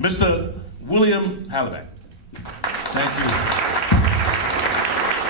Mr. William Hallenbeck. Thank you.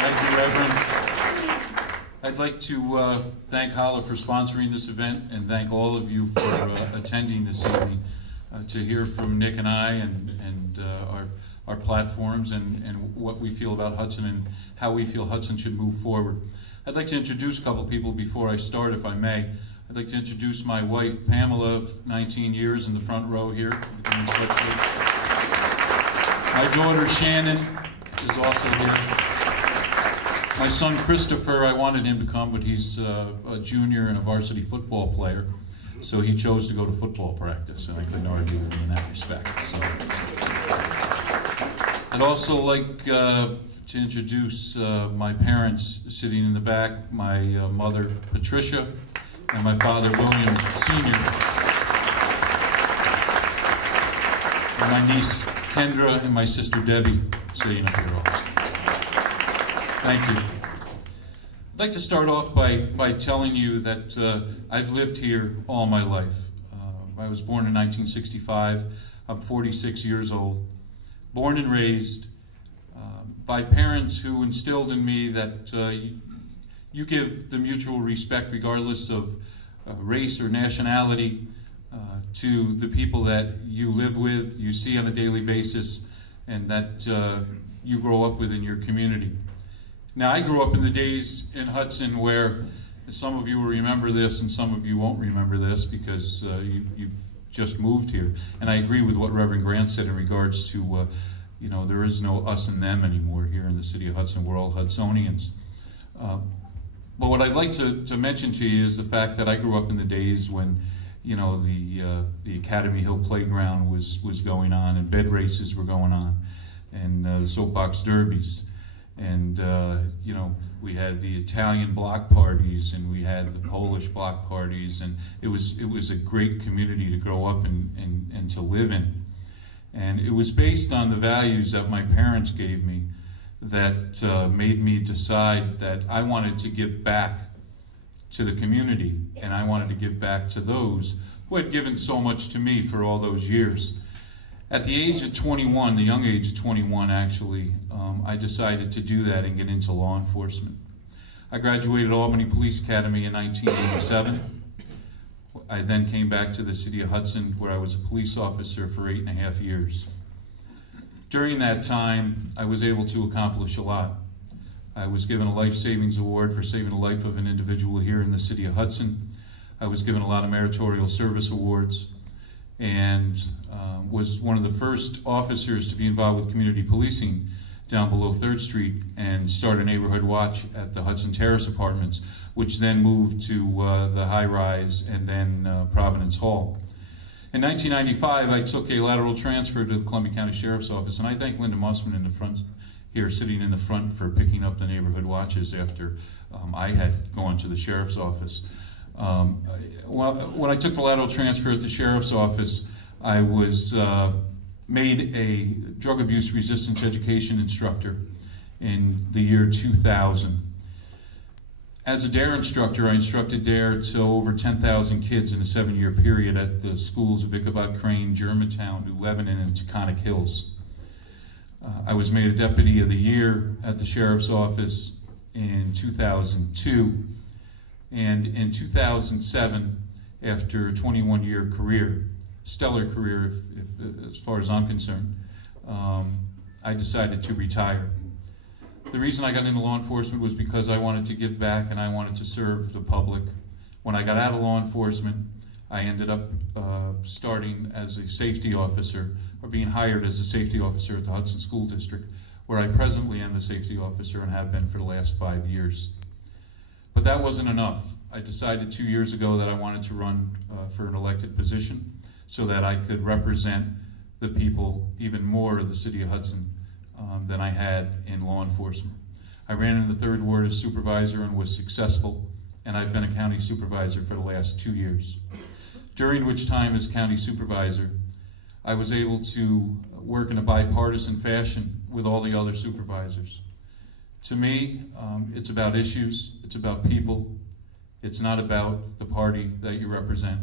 Thank you, Reverend. I'd like to thank Holla for sponsoring this event and thank all of you for attending this evening to hear from Nick and I and our platforms and what we feel about Hudson and how we feel Hudson should move forward. I'd like to introduce a couple people before I start, if I may. I'd like to introduce my wife, Pamela, of 19 years in the front row here. My daughter, Shannon, is also here. My son, Christopher, I wanted him to come, but he's a junior and a varsity football player, so he chose to go to football practice, and I couldn't argue with him in that respect. So. I'd also like to introduce my parents sitting in the back, my mother, Patricia, and my father, William Sr., and my niece, Kendra, and my sister, Debbie, sitting up here also. Thank you. I'd like to start off by telling you that I've lived here all my life. I was born in 1965. I'm 46 years old. Born and raised by parents who instilled in me that you give the mutual respect regardless of race or nationality to the people that you live with, you see on a daily basis, and that you grow up with in your community. Now, I grew up in the days in Hudson where some of you will remember this and some of you won't remember this because you've just moved here. And I agree with what Reverend Grant said in regards to you know, there is no us and them anymore here in the city of Hudson. We're all Hudsonians. But what I'd like to mention to you is the fact that I grew up in the days when, you know, the Academy Hill Playground was going on, and bed races were going on, and the soapbox derbies, and you know, we had the Italian block parties, and we had the Polish block parties, and it was a great community to grow up and to live in. And it was based on the values that my parents gave me that made me decide that I wanted to give back to the community, and I wanted to give back to those who had given so much to me for all those years. At the age of 21, the young age of 21 actually, I decided to do that and get into law enforcement. I graduated Albany Police Academy in 1987. I then came back to the city of Hudson, where I was a police officer for 8.5 years. During that time, I was able to accomplish a lot. I was given a life savings award for saving the life of an individual here in the city of Hudson. I was given a lot of meritorial service awards, and was one of the first officers to be involved with community policing down below 3rd Street and start a neighborhood watch at the Hudson Terrace Apartments, which then moved to the high rise and then Providence Hall. In 1995, I took a lateral transfer to the Columbia County Sheriff's Office, and I thank Linda Mussman in the front here, sitting in the front, for picking up the neighborhood watches after I had gone to the Sheriff's Office. When I took the lateral transfer at the Sheriff's Office, I was made a drug abuse resistance education instructor in the year 2000. As a DARE instructor, I instructed DARE to over 10,000 kids in a 7-year period at the schools of Ichabod Crane, Germantown, New Lebanon, and Taconic Hills. I was made a Deputy of the Year at the Sheriff's Office in 2002, and in 2007, after a 21-year career, stellar career as far as I'm concerned, I decided to retire. The reason I got into law enforcement was because I wanted to give back and I wanted to serve the public. When I got out of law enforcement, I ended up starting as a safety officer, or being hired as a safety officer at the Hudson School District, where I presently am a safety officer and have been for the last 5 years. But that wasn't enough. I decided 2 years ago that I wanted to run for an elected position so that I could represent the people even more of the city of Hudson than I had in law enforcement. I ran in the 3rd Ward as supervisor and was successful, and I've been a county supervisor for the last 2 years. During which time as county supervisor, I was able to work in a bipartisan fashion with all the other supervisors. To me, it's about issues, it's about people, it's not about the party that you represent.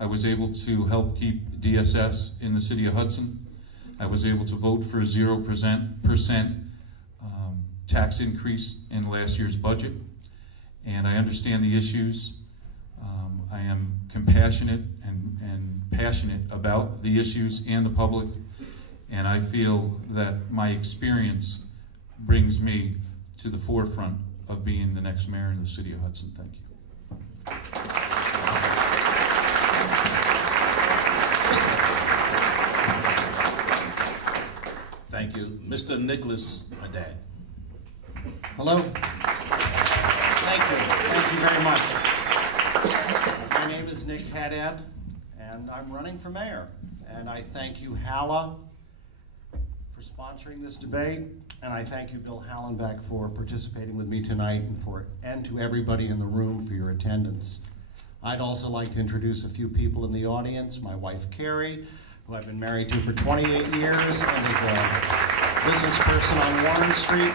I was able to help keep DSS in the city of Hudson. I was able to vote for a 0% tax increase in last year's budget. And I understand the issues. I am compassionate and passionate about the issues and the public. And I feel that my experience brings me to the forefront of being the next mayor in the city of Hudson. Thank you. Thank you. Mr. Nicholas Haddad. Hello. Thank you. Thank you very much. My name is Nick Haddad, and I'm running for mayor. And I thank you, Halla, for sponsoring this debate, and I thank you, Bill Hallenbeck, for participating with me tonight, and to everybody in the room for your attendance. I'd also like to introduce a few people in the audience. My wife, Carrie, who I've been married to for 28 years and is a business person on Warren Street.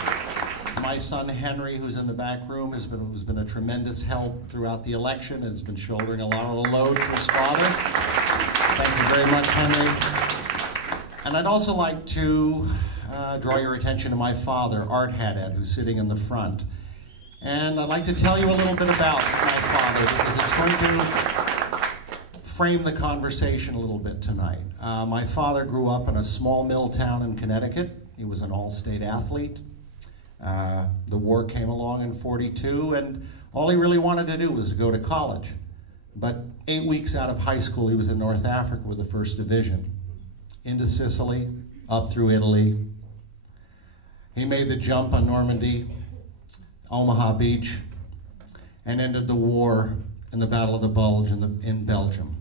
My son, Henry, who's in the back room, who's been a tremendous help throughout the election, has been shouldering a lot of the load for his father. Thank you very much, Henry. And I'd also like to draw your attention to my father, Art Haddad, who's sitting in the front. And I'd like to tell you a little bit about my father, because it's going to frame the conversation a little bit tonight. My father grew up in a small mill town in Connecticut. He was an all-state athlete. The war came along in '42, and all he really wanted to do was to go to college. But 8 weeks out of high school, he was in North Africa with the 1st Division, into Sicily, up through Italy. He made the jump on Normandy, Omaha Beach, and ended the war in the Battle of the Bulge in Belgium.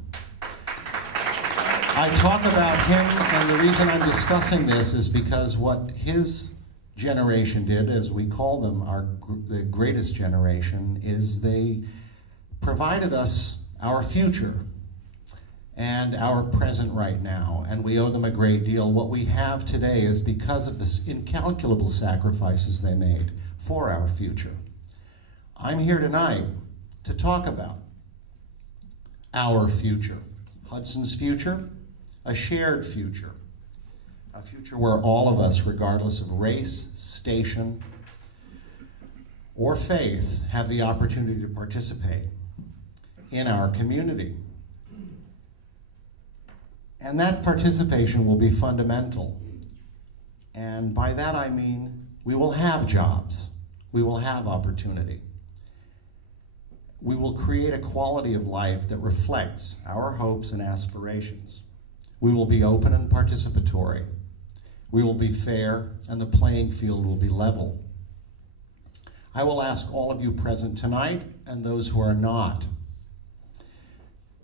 I talk about him, and the reason I'm discussing this is because what his generation did, as we call them, the greatest generation, is they provided us our future and our present right now, and we owe them a great deal. What we have today is because of the incalculable sacrifices they made for our future. I'm here tonight to talk about our future, Hudson's future, a shared future, a future where all of us, regardless of race, station, or faith, have the opportunity to participate in our community. And that participation will be fundamental. And by that I mean we will have jobs, we will have opportunity. We will create a quality of life that reflects our hopes and aspirations. We will be open and participatory. We will be fair, and the playing field will be level. I will ask all of you present tonight, and those who are not,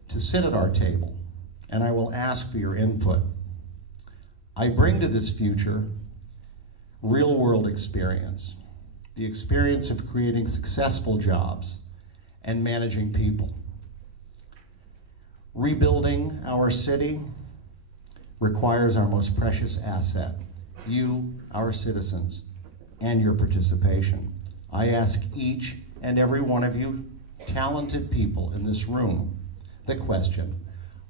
to sit at our table, and I will ask for your input. I bring to this future real-world experience, the experience of creating successful jobs and managing people. Rebuilding our city requires our most precious asset, you, our citizens, and your participation. I ask each and every one of you talented people in this room the question,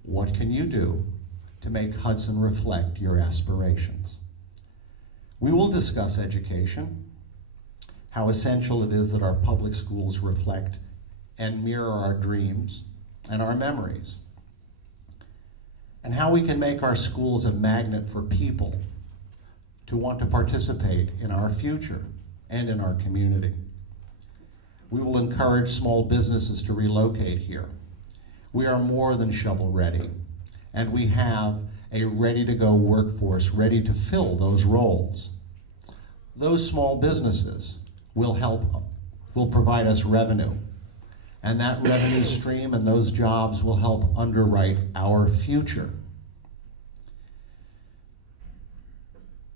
what can you do to make Hudson reflect your aspirations? We will discuss education, how essential it is that our public schools reflect and mirror our dreams and our memories, and how we can make our schools a magnet for people to want to participate in our future and in our community. We will encourage small businesses to relocate here. We are more than shovel ready, and we have a ready-to-go workforce ready to fill those roles. Those small businesses will provide us revenue, and that revenue stream and those jobs will help underwrite our future.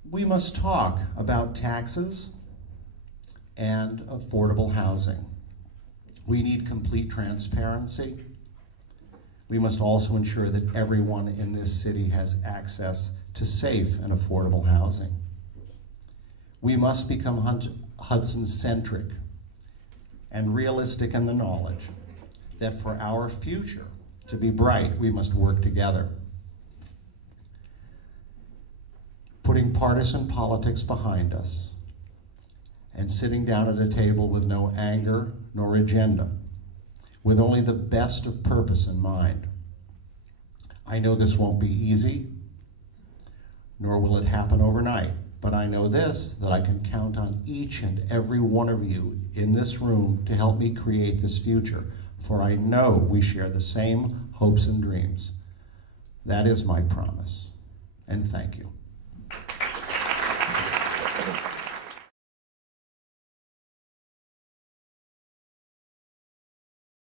We must talk about taxes and affordable housing. We need complete transparency. We must also ensure that everyone in this city has access to safe and affordable housing. We must become Hudson-centric and realistic in the knowledge that for our future To be bright, we must work together. Putting partisan politics behind us and sitting down at a table with no anger nor agenda, with only the best of purpose in mind. I know this won't be easy, nor will it happen overnight, but I know this, that I can count on each and every one of you in this room to help me create this future, for I know we share the same hopes and dreams. That is my promise, and thank you.